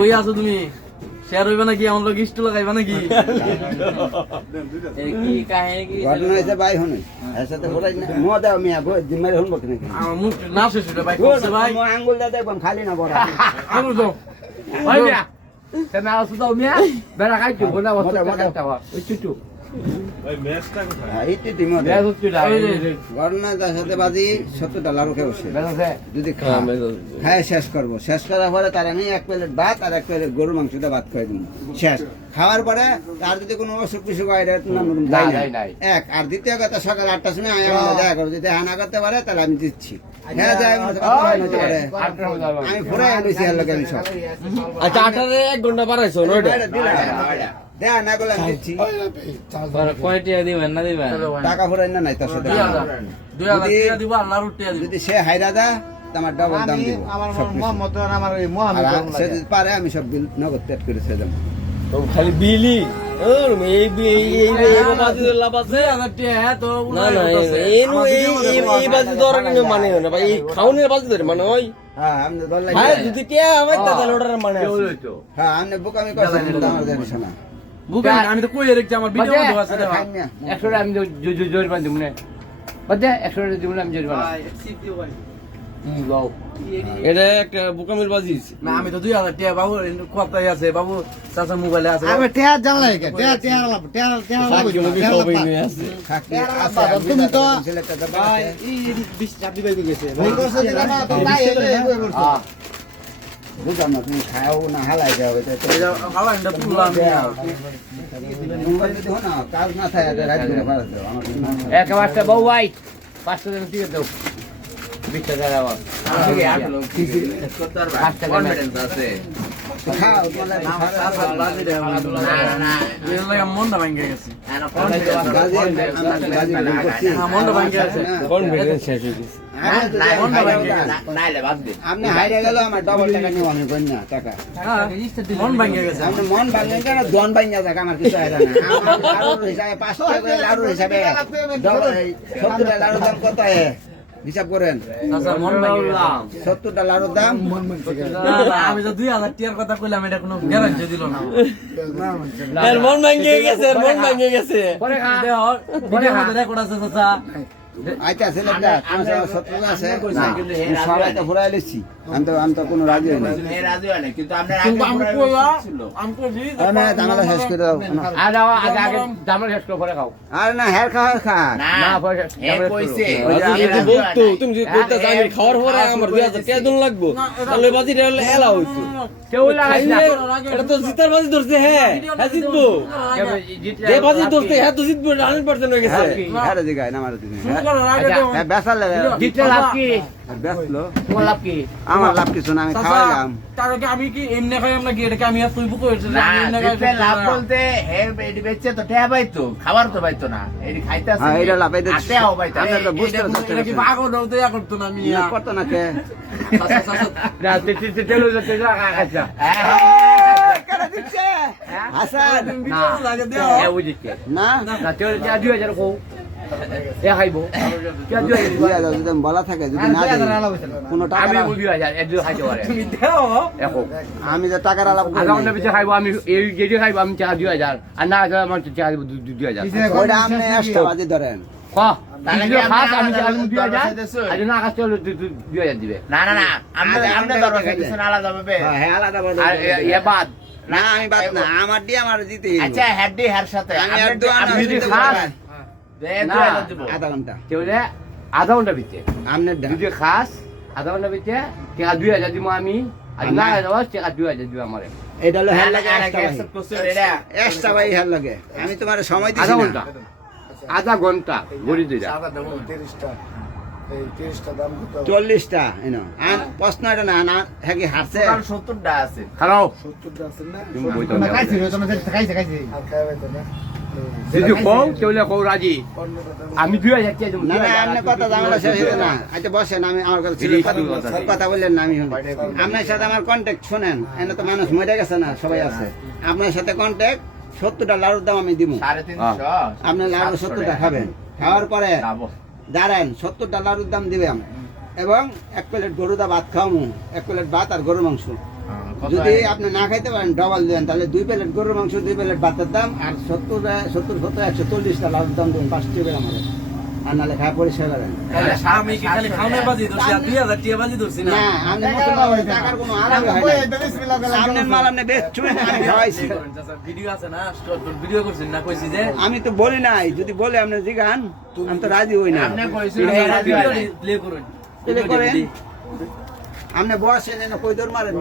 কই আছো তুমি? শেয়ার হইবে নাকি? আমার লোক ইষ্ট লাগাইবা নাকি? না শেষ ভাই। আঙ্গুল খালি না বড় আঙুল দাও। ভাই মিয়া তেনা আসু দাও মিয়া? বেড়া খাইছো গোনা বস্তু। ওই হ্যাঁ শেষ করব। শেষ করার পরে তার আমি এক প্লেট ভাত আর এক প্লেট গরুর মাংসটা ভাত খাই দিব। শেষ। খাওয়ার পরে তার যদি কোনো অসুখ বিসুখ হয়। এক। আর দ্বিতীয় কথা সকাল আটটার সময় আমি দেখা করব। যদি হ্যাঁ না করতে পারে তাহলে আমি দিচ্ছি। হ্যাঁ আমি ফুরাই আনিছি আচ্ছা এক ঘণ্টা বাড়াইছো দিচ্ছি। দিবেন না দিবেন? টাকা ফুরাই না নাই তার সাথে। দুই হাজার। যদি- দিব আল্লাহর উঠিয়া দিব। যদি সে হাইরা দা আমার ডাবল দাম দিব। সব সে যদি পারে আমি সব বিল নগদ পেট করে ছেড়ে দেবো। খালি বিলি। ওর এই বি- এই এই এই এই বাজি লাভ আছে দুই হাজার টাকা তো না না এই এই নো- এই এই এই বাজি ধরে কিন্তু মানে না ভাই। এই খাওনের বাজি ধরে ওই হ্যাঁ মানে। হ্যাঁ বোকামি আমার আমি তো কই রেখছি আমার ভিডিও বন্ধ আছে একশো টাকা আমি জোর বান দিব বাদে একশো টাকা দিব আমি জোর এটা একটা বোকামির বাজি না আমি তো দুই হাজার টাকা বাবু কথাই আছে বাবু চাচা মোবাইলে আছে আমি টেয়ার জানলা কে টেয়ার টেয়ার লাভ টেয়ার টেয়ার লাভ তুমি তো- ভাই এই বিশ চাপি বাইবে গেছে ভাই করছে না তো তাই বুঝলাম না তুমি খাও না হালাই যাও এটা না, কাজ না থাকে, রাত করে পাঠাতে দাও, মনে হয়। এক পাঁচটা বউ ভাই পাঁচটা দিন ঠিক দাও বিশ টাকা দাও পাঁচটা খাও, বলে খাও। মনটা ভাঙ্গে গেছে। হ্যাঁ, মনটা ভাঙ্গে হয়ে গেছে ভাঙ্গে আপনি হাইরে গেল আমার ডবল টাকা নিব আমি না টাকা হ্যাঁ, মন ভাঙ্গে গেছে আপনি মন ভাঙলেন কেন দন ভাঙা যাক আমার কিছু হয় না আমার লাড়ুর হিসাবে লাড়ুর ডবল লাড়ুর দাম কত হয় হিসাব করেন। সত্তর মন গেছে। সত্তরটা লাড়ুর দাম। আমি তো দুই হাজার টিয়ার কথা কইলাম এটা কোনো গ্যারান্টি দিল না। মন ভাঙিয়ে গেছে মন ভাঙিয়ে গেছে। পরে রেকর্ড আছে চাচা। আচ্ছা সঙ্গে আছে না আমি সবাই ফুরাই লিখছি আমি তো আমি তো কোনো রাজি হই না কিন্তু আমি কইয়া আমি কইছি যে- আরে না জামালা শেষ করে দাও আর আগে আগে দামের শেষ করে পরে খাও আরে না হের খাওয়ার খা না কইছে বলতো তুমি যদি বলতে যে খাওয়ার পরে আমার দুই হাজার টাকা দিন লাগবো তাহলে ওই বাজিটা এলা হইতো কেউ লাগাই না এটা তো জিতার বাজি ধরছে হ্যাঁ হ্যাঁ জিতবো যে বাজি ধরছে হ্যাঁ তো জিতবো হান্ড্রেড পার্সেন্ট হয়ে গেছে হ্যাঁ রে না আচ্ছা। হ্যাঁ বেসার লাগে জিততে লাভ কি? বেসলো। তোমার লাভ কি? আমার লাভ কিছু না আমি খাওয়াইলাম। তার আগে আমি কি এমনি খাইলাম নাকি এটাকে আমি আর তুই বুক? হয়েছে যে আমি লাভ বলতে হের এটি বেচছে তো টেয়া পাইতো খাবার তো পাইতো না। এটি খাইতাছে হ্যাঁ, এটা লাভ, এটা আটেও পাইতো। আমরা তো বুঝতে পারছি এটা কি পাগল হও তো করতো না আমি করতো না কে? না তে তে তেলো তে লাগা খাইছা হাসান। লাগে দেও। এ বুঝিতে না? না তেলো যা দুই হাজার কো এ খাইবো হাজার যদি বলা থাকে যদি না কোনো টাকা আমি দুই হাজার এ পারে তুমি দেও। দেখো আমি যে টাকার আলাপ করি। আধা ঘণ্টা আমি এই যেটি খাইবো আমি চাকা দুই হাজার। আর না হাজার আমার চাকা দিব দুই হাজার। ওইটা আপনি এক্সট্রা বাজি ধরেন? আর না না না আলাদা হ্যাঁ, হ্যাঁ না আমি বাদ না আমার দিয়ে আমার দিতে আচ্ছা হেড ডি হের সাথে। আমি আধা ঘণ্টা তাহলে আধা ঘণ্টা। আমনের যদি খাস আধা ঘণ্টা ভিতরে টাকা দুই হাজার দিব আমি। আর না দেওয়া টাকা দুই হাজার দিব আমার। এটা হলো হেল লাগে এক্সট্রা ভাই। হেল লাগে। আমি তোমার সময় আধা ঘণ্টা। আধা ঘণ্টা গড়ি দুইটা তিরিশটা। এই তিরিশটা দাম কত? চল্লিশটা এনো। আর প্রশ্ন এটা না না হ্যাঁ কি হারছে? টোটাল 70টা আছে। খারাপ। সত্তরটা আছে না। যদি কও তাহলে কও রাজি আমি দুই হাজার না না আপনি কথা শেষ হলো না। আচ্ছা বসেন আমি আমার কথা ছিল কথা। বললেন না আমি। আপনার সাথে আমার কন্ট্যাক্ট শোনেন। এনে তো মানুষ মরে গেছে না সবাই আছে। আপনার সাথে কন্ট্যাক্ট সত্তরটা লাড়ুর দাম আমি দিব আপনি লাড়ু সত্তরটা খাবেন। খাওয়ার পরে যাব দাঁড়ান সত্তরটা লাড়ুর দাম দিবে আমি এবং এক প্লেট গরুদা ভাত খাওয়ামু। এক প্লেট ভাত আর গরুর মাংস। কত যদি আপনি না খাইতে পারেন ডবল দেন তাহলে দুই প্লেট গরুর মাংস দুই প্লেট ভাতের দাম আর সত্তর সত্তর সত্তর একশো চল্লিশটা লাভের দাম দেবেন পাঁচ টাকা আমার আর নাহলে খায় পরিষ্কার করেন আমি তো বলি নাই যদি বলে আপনি জিগান আমি তো রাজি হই না। আপনি কইছেন ভিডিও প্লে করুন। প্লে করেন। আপনি বসেন কই দৌড় মারেন?